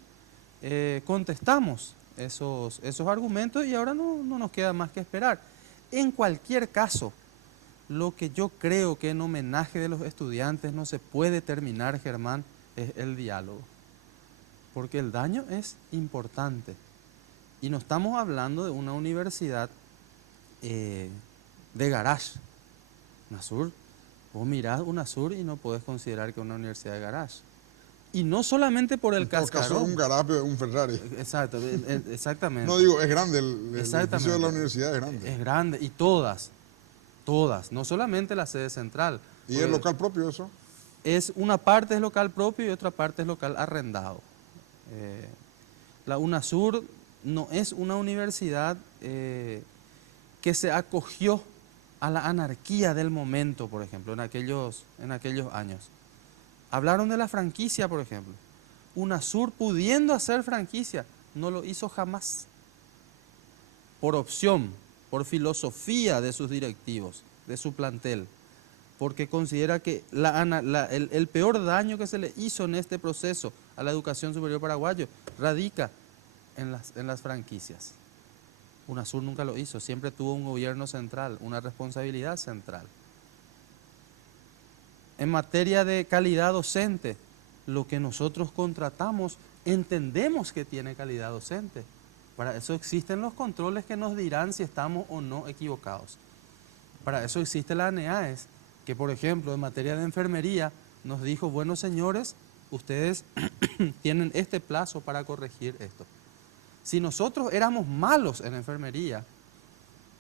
contestamos esos argumentos y ahora no nos queda más que esperar. En cualquier caso, lo que yo creo que en homenaje de los estudiantes no se puede terminar, Germán, es el diálogo. Porque el daño es importante. Y no estamos hablando de una universidad de garage. UNASUR, vos mirás UNASUR y no podés considerar que es una universidad de garage. Y no solamente por el En todo caso, cascarón. un garaje, un Ferrari. Exacto, exactamente. No digo, es grande, el edificio de Exactamente. la universidad es grande. Es grande, y todas, no solamente la sede central. ¿Y es local propio eso? Una parte es local propio y otra parte es local arrendado. La UNASUR no es una universidad que se acogió a la anarquía del momento, por ejemplo, en aquellos años. Hablaron de la franquicia, por ejemplo. UNASUR, pudiendo hacer franquicia, no lo hizo jamás. Por opción, por filosofía de sus directivos, de su plantel. Porque considera que el peor daño que se le hizo en este proceso a la educación superior paraguayo radica en las franquicias. UNASUR nunca lo hizo, siempre tuvo un gobierno central, una responsabilidad central. En materia de calidad docente, lo que nosotros contratamos, entendemos que tiene calidad docente. Para eso existen los controles que nos dirán si estamos o no equivocados. Para eso existe la ANEAES, que por ejemplo en materia de enfermería nos dijo, bueno señores, ustedes tienen este plazo para corregir esto. Si nosotros éramos malos en enfermería,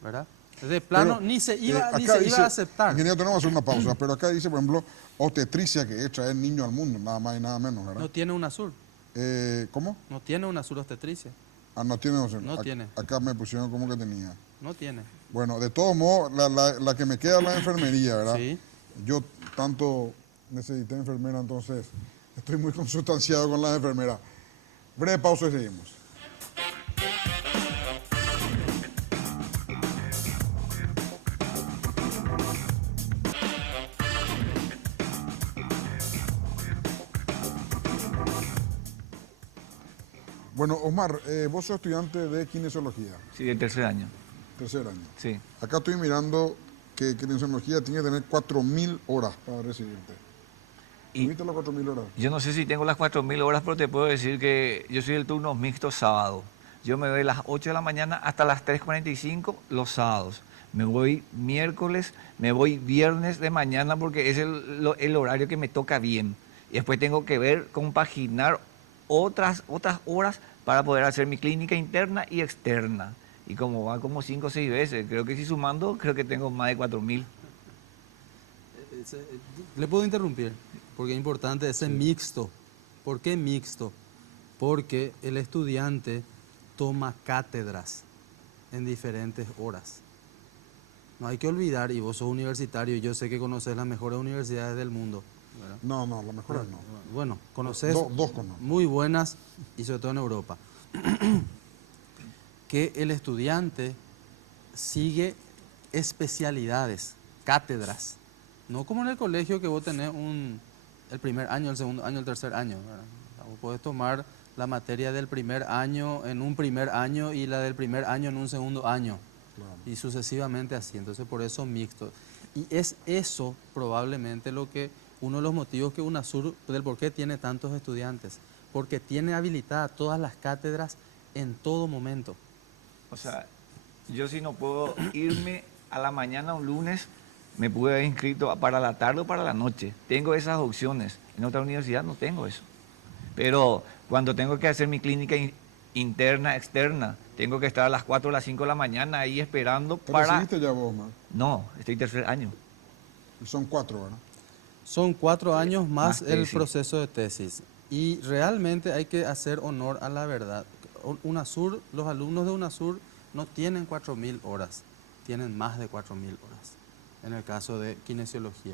¿verdad? De plano Pero, ni se iba dice, a aceptar. Ingeniero, tenemos que hacer una pausa, pero acá dice, por ejemplo, obstetricia, que es traer niño al mundo, nada más y nada menos, ¿verdad? No tiene UNASUR, ¿Cómo? no tiene UNASUR obstetricia, Ah, no tiene. No tiene. Acá me pusieron como que tenía. no tiene. Bueno, de todos modos, la que me queda es la enfermería, ¿verdad? Sí. Yo tanto necesité enfermera, entonces estoy muy consustanciado con las enfermeras. Breve pausa y seguimos. Bueno, Osmar, vos sos estudiante de kinesiología, Sí, del tercer año. tercer año. Sí. Acá estoy mirando que kinesiología tiene que tener 4.000 horas para recibirte. Y ¿Tuviste las 4.000 horas? yo no sé si tengo las 4.000 horas, pero te puedo decir que yo soy el turno mixto sábado. Yo me voy de las 8 de la mañana hasta las 3:45 los sábados. Me voy miércoles, me voy viernes de mañana porque es el horario que me toca bien. Y después tengo que ver, compaginar otras horas para poder hacer mi clínica interna y externa. Y como va como 5 o 6 veces, creo que si sumando, creo que tengo más de 4.000. Le puedo interrumpir, porque es importante ese mixto. ¿Por qué mixto? Porque el estudiante toma cátedras en diferentes horas. No hay que olvidar, y vos sos universitario, y yo sé que conoces las mejores universidades del mundo, ¿verdad? No, la mejor no. Bueno, conoces Dos conozco. muy buenas, y sobre todo en Europa. Que el estudiante sigue especialidades, cátedras. No como en el colegio que vos tenés el primer año, el segundo año, el tercer año, ¿verdad? Vos podés tomar la materia del primer año en un primer año y la del primer año en un segundo año. Claro. Y sucesivamente así. Entonces por eso mixto. Y es eso probablemente uno de los motivos que UNASUR, del por qué tiene tantos estudiantes. Porque tiene habilitadas todas las cátedras en todo momento. O sea, yo si no puedo irme a la mañana un lunes, me pude haber inscrito para la tarde o para la noche. Tengo esas opciones. En otra universidad no tengo eso. Pero cuando tengo que hacer mi clínica interna, externa, tengo que estar a las 4 o las 5 de la mañana ahí esperando ¿Te para... recibiste ya vos, Osmar? No, estoy tercer año. Y son 4, ¿verdad? Son 4 años más Más el tesis. proceso de tesis. Y realmente hay que hacer honor a la verdad. UNASUR, los alumnos de UNASUR no tienen 4.000 horas, tienen más de 4.000 horas, en el caso de kinesiología.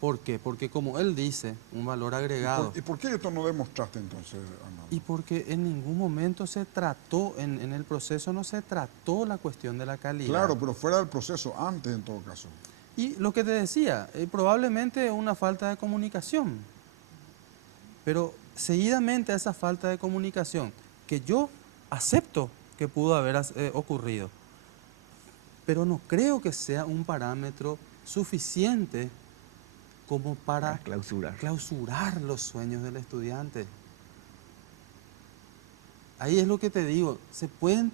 ¿Por qué? Porque como él dice, un valor agregado. ¿Y por qué esto no demostraste entonces, Ana? Y porque en ningún momento se trató, en el proceso no se trató la cuestión de la calidad. Claro, pero fuera del proceso, antes en todo caso. Y lo que te decía, probablemente una falta de comunicación. Pero seguidamente a esa falta de comunicación, que yo acepto que pudo haber ocurrido, pero no creo que sea un parámetro suficiente como para clausurar los sueños del estudiante. Ahí es lo que te digo, se pueden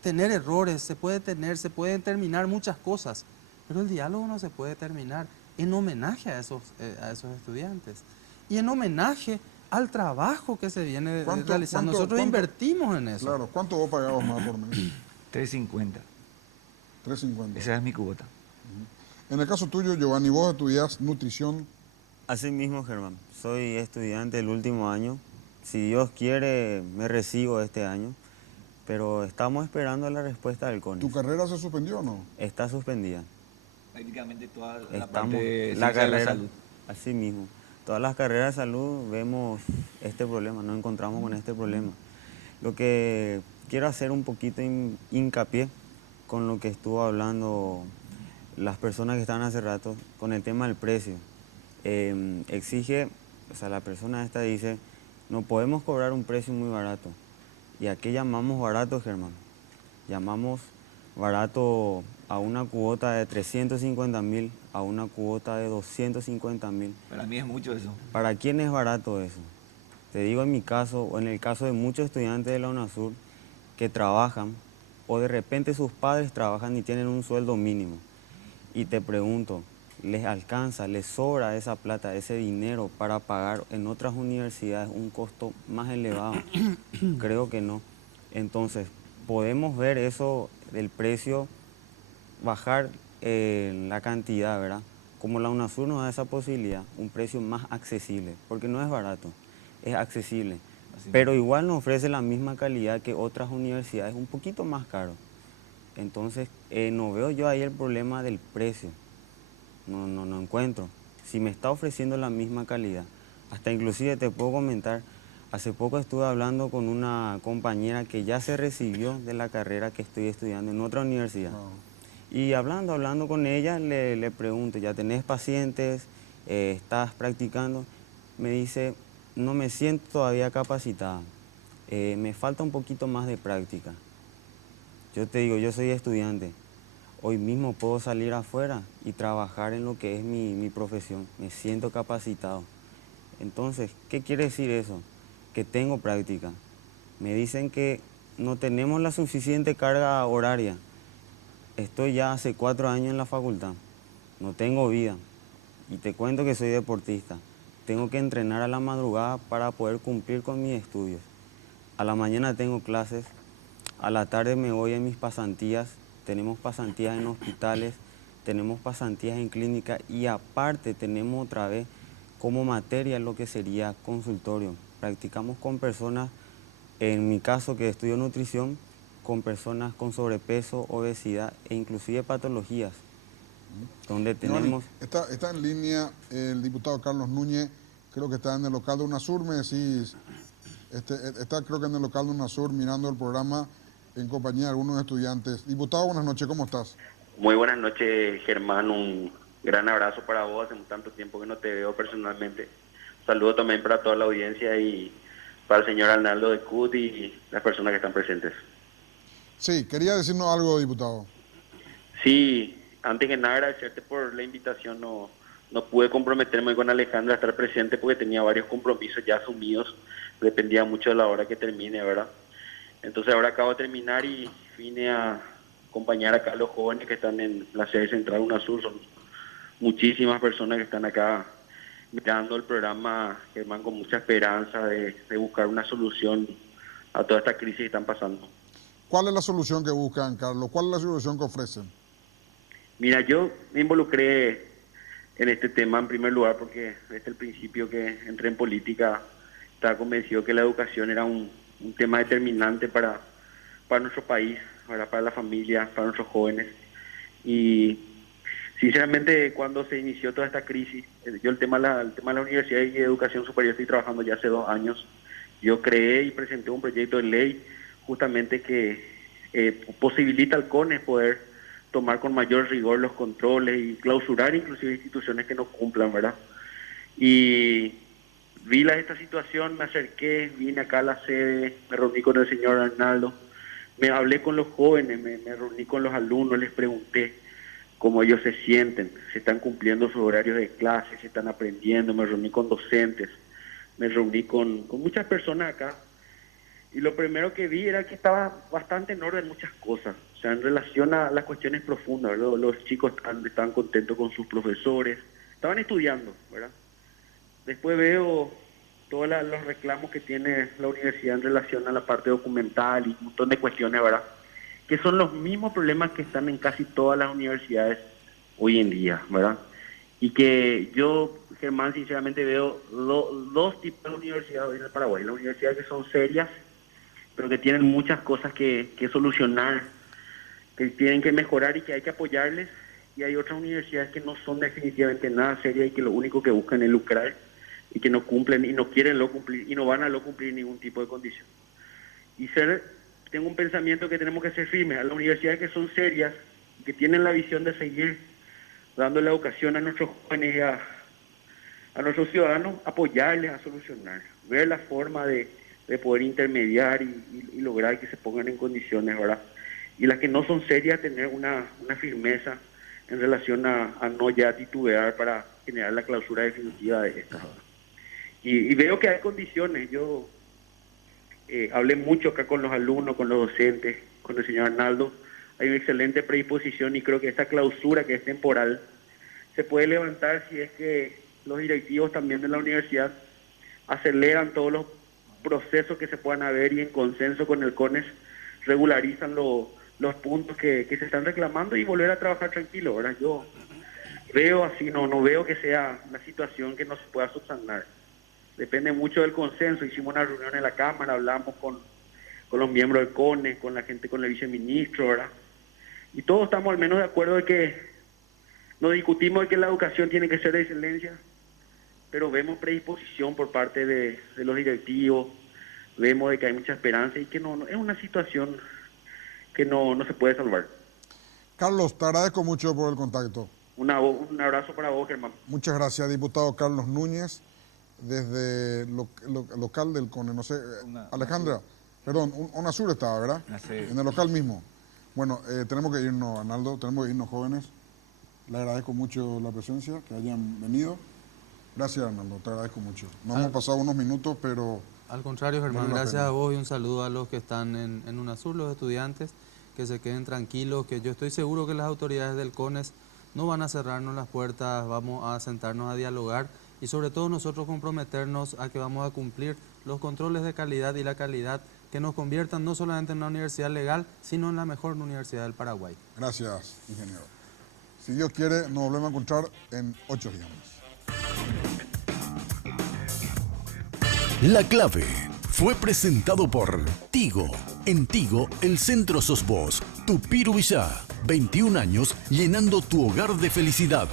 tener errores, se pueden terminar muchas cosas, pero el diálogo no se puede terminar en homenaje a esos estudiantes y en homenaje al trabajo que se viene realizando. Nosotros invertimos en eso. Claro, ¿cuánto vos pagabas más por mes? 3.50. 3.50. Esa es mi cuota. En el caso tuyo, Giovanni, vos estudiás nutrición. Así mismo, Germán. Soy estudiante del último año. Si Dios quiere, me recibo este año. Pero estamos esperando la respuesta del CONIS. ¿Tu carrera se suspendió o no? Está suspendida. Prácticamente toda la Estamos, parte de la carrera, de la salud. así mismo. Todas las carreras de salud vemos este problema, nos encontramos con este problema. Lo que quiero hacer un poquito hincapié con lo que estuvo hablando las personas que estaban hace rato, con el tema del precio. Exige, o sea, la persona esta dice, no podemos cobrar un precio muy barato. ¿Y a qué llamamos barato, Germán? Llamamos barato a una cuota de 350.000, a una cuota de 250.000. Para mí es mucho eso. ¿Para quién es barato eso? Te digo en mi caso, o en el caso de muchos estudiantes de la UNASUR que trabajan, o de repente sus padres trabajan y tienen un sueldo mínimo. Y te pregunto, ¿les alcanza, les sobra esa plata, ese dinero para pagar en otras universidades un costo más elevado? Creo que no. Entonces, podemos ver eso del precio, bajar la cantidad, ¿verdad? Como la UNASUR nos da esa posibilidad, un precio más accesible, porque no es barato, es accesible. Pero igual nos ofrece la misma calidad que otras universidades, un poquito más caro. Entonces, no veo yo ahí el problema del precio. No encuentro. Si me está ofreciendo la misma calidad, hasta inclusive te puedo comentar, hace poco estuve hablando con una compañera que ya se recibió de la carrera que estoy estudiando en otra universidad. Y hablando con ella, le pregunto, ¿ya tenés pacientes? ¿Estás practicando? Me dice, no me siento todavía capacitada, me falta un poquito más de práctica. Yo te digo, yo soy estudiante. Hoy mismo puedo salir afuera y trabajar en lo que es mi profesión. Me siento capacitado. Entonces, ¿qué quiere decir eso? Que tengo práctica. Me dicen que no tenemos la suficiente carga horaria. Estoy ya hace 4 años en la facultad. No tengo vida. Y te cuento que soy deportista. Tengo que entrenar a la madrugada para poder cumplir con mis estudios. A la mañana tengo clases. A la tarde me voy a mis pasantías. Tenemos pasantías en hospitales, tenemos pasantías en clínicas y aparte tenemos otra vez como materia lo que sería consultorio. Practicamos con personas, en mi caso que estudio nutrición, con personas con sobrepeso, obesidad e inclusive patologías, donde tenemos... Está en línea el diputado Carlos Núñez, creo que está en el local de UNASUR, me decís, está creo que en el local de UNASUR mirando el programa en compañía de algunos estudiantes. Diputado, buenas noches, ¿cómo estás? Muy buenas noches, Germán, un gran abrazo para vos, hace tanto tiempo que no te veo personalmente. Un saludo también para toda la audiencia y para el señor Arnaldo de CUT y las personas que están presentes. Sí, quería decirnos algo, diputado. Sí, antes que nada agradecerte por la invitación, no pude comprometerme con Alejandra a estar presente porque tenía varios compromisos ya asumidos, dependía mucho de la hora que termine, ¿verdad? Entonces ahora acabo de terminar y vine a acompañar acá a los jóvenes que están en la sede central UNASUR. Son muchísimas personas que están acá mirando el programa, Germán, con mucha esperanza de buscar una solución a toda esta crisis que están pasando. ¿Cuál es la solución que buscan, Carlos? ¿Cuál es la solución que ofrecen? Mira, yo me involucré en este tema en primer lugar porque desde el principio que entré en política estaba convencido que la educación era un tema determinante para nuestro país, para la familia, para nuestros jóvenes. Y sinceramente cuando se inició toda esta crisis, yo el tema de la universidad y educación superior estoy trabajando ya hace 2 años. Yo creé y presenté un proyecto de ley justamente que posibilita al CONES poder tomar con mayor rigor los controles y clausurar inclusive instituciones que no cumplan, ¿verdad? Y vi esta situación, me acerqué, vine acá a la sede, me reuní con el señor Arnaldo, Me hablé con los jóvenes, me reuní con los alumnos, les pregunté cómo ellos se sienten, se están cumpliendo sus horarios de clase, se están aprendiendo, me reuní con docentes, me reuní con muchas personas acá. Y lo primero que vi era que estaba bastante en orden muchas cosas. O sea, en relación a las cuestiones profundas, ¿verdad? Los chicos estaban contentos con sus profesores, estaban estudiando, ¿verdad? Después veo todos los reclamos que tiene la universidad en relación a la parte documental y un montón de cuestiones, ¿verdad? Que son los mismos problemas que están en casi todas las universidades hoy en día, ¿verdad? Y que yo, Germán, sinceramente veo dos tipos de universidades hoy en el Paraguay. Las universidades que son serias, pero que tienen muchas cosas que solucionar, que tienen que mejorar y que hay que apoyarles. Y hay otras universidades que no son definitivamente nada serias y que lo único que buscan es lucrar y que no cumplen y no quieren lo cumplir y no van a cumplir ningún tipo de condición. Y tengo un pensamiento que tenemos que ser firmes. A las universidades que son serias, que tienen la visión de seguir dando la educación a nuestros jóvenes y a nuestros ciudadanos, apoyarles a solucionar, ver la forma de poder intermediar y lograr que se pongan en condiciones, ¿verdad? Y las que no son serias, tener una firmeza en relación a no ya titubear para generar la clausura definitiva de estas, ¿verdad? Y veo que hay condiciones. Yo hablé mucho acá con los alumnos, con los docentes, con el señor Arnaldo. Hay una excelente predisposición y creo que esta clausura, que es temporal, se puede levantar si es que los directivos también de la universidad aceleran todos los procesos que se puedan haber y en consenso con el CONES regularizan los puntos que se están reclamando y volver a trabajar tranquilo, ¿verdad? Yo veo así, no veo que sea una situación que no se pueda subsanar. Depende mucho del consenso. Hicimos una reunión en la Cámara, hablamos con los miembros del CONES, con la gente, con el viceministro, ¿verdad? Y todos estamos al menos de acuerdo de que nos discutimos de que la educación tiene que ser de excelencia, pero vemos predisposición por parte de los directivos, vemos de que hay mucha esperanza y que no es una situación que no se puede salvar. Carlos, te agradezco mucho por el contacto. Un abrazo para vos, Germán. Muchas gracias, diputado Carlos Núñez, desde local del CONE, no sé, Alejandra, perdón, UNASUR estaba, ¿verdad? Sí. En el local mismo. Bueno, tenemos que irnos, Arnaldo, tenemos que irnos, jóvenes. Le agradezco mucho la presencia, que hayan venido. Gracias, Arnaldo, te agradezco mucho. Nos hemos pasado unos minutos, pero... Al contrario, Germán, gracias a vos y un saludo a los que están en UNASUR, los estudiantes, que se queden tranquilos, que yo estoy seguro que las autoridades del CONES no van a cerrarnos las puertas, vamos a sentarnos a dialogar y sobre todo nosotros comprometernos a que vamos a cumplir los controles de calidad y la calidad que nos conviertan no solamente en una universidad legal, sino en la mejor universidad del Paraguay. Gracias, ingeniero. Si Dios quiere, nos volvemos a encontrar en 8 días más. La Clave fue presentado por Tigo. En Tigo, el centro sos vos. Tupiru Villá, 21 años llenando tu hogar de felicidad.